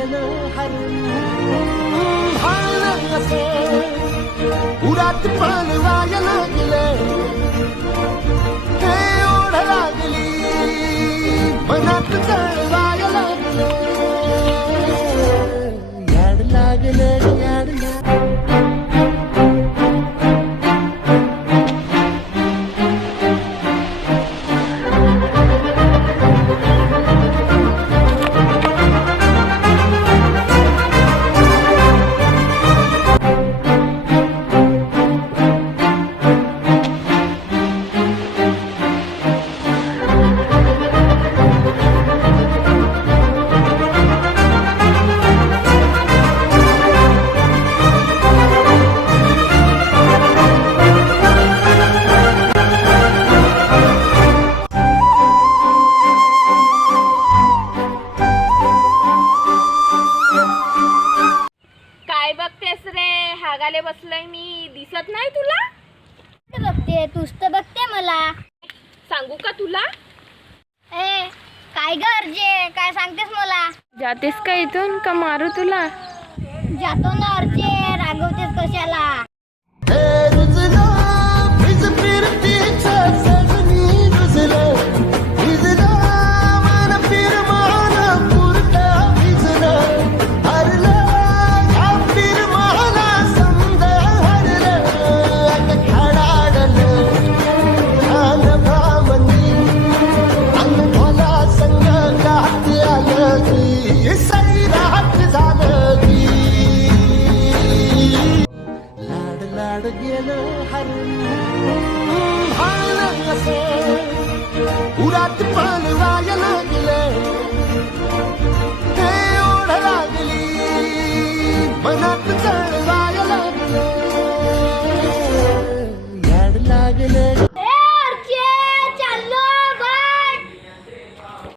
गायन हरण भाळलं असे उरात पण वाया लागले हे ओढ लागली मनात कळवाया लागले याड लागलं याड काय बघतेस रे? हागाले बसलोय मी, दिसत नाही तुला? बघते तूच तर बघते मला. सांगू का तुला? ए काय गरजे काय सांगतेस मला? जातेस का इथून का मारू तुला? जातो ना अर्जे, रागवतेस कशाला?